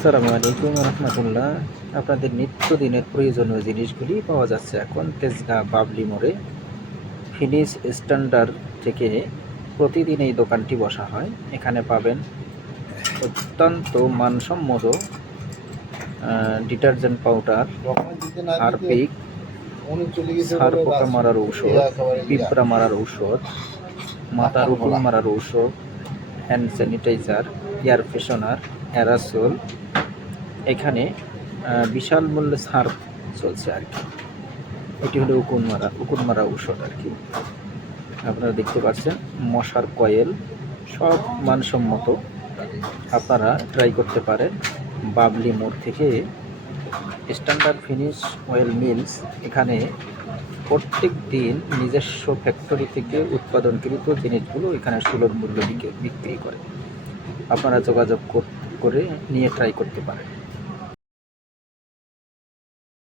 আসসালামু আলাইকুম রহমতুল্লাহ। আপনাদের নিত্যদিনের প্রয়োজনীয় জিনিসগুলি পাওয়া যাচ্ছে এখন তেজগাঁ বাবলি মোড়ে। ফিনিশ স্ট্যান্ডার্ড থেকে প্রতিদিন এই দোকানটি বসা হয়। এখানে পাবেন অত্যন্ত মানসম্মত ডিটারজেন্ট পাউডার, হারপিক, সার পোকা মারার ঔষধ, পিঁপড়া মারার ঔষধ, মাথার উকুন মারার ঔষধ, হ্যান্ড স্যানিটাইজার, এয়ার ফ্রেশনার, অ্যারাসোল। এখানে বিশাল মূল্যে ছাড় চলছে আর কি। এটি হলো উকুন মারা ঔষধ আর কি। আপনারা দেখতে পাচ্ছেন মশার কয়েল, সব মানসম্মত। আপনারা ট্রাই করতে পারেন। বাবলি মোড় থেকে স্ট্যান্ডার্ড ফিনিশ অয়েল মিলস, এখানে প্রত্যেক দিন নিজস্ব ফ্যাক্টরি থেকে উৎপাদনকৃত জিনিসগুলো এখানে সুলভ মূল্য বিক্রি করে। আপনারা যোগাযোগ করে নিয়ে ট্রাই করতে পারেন।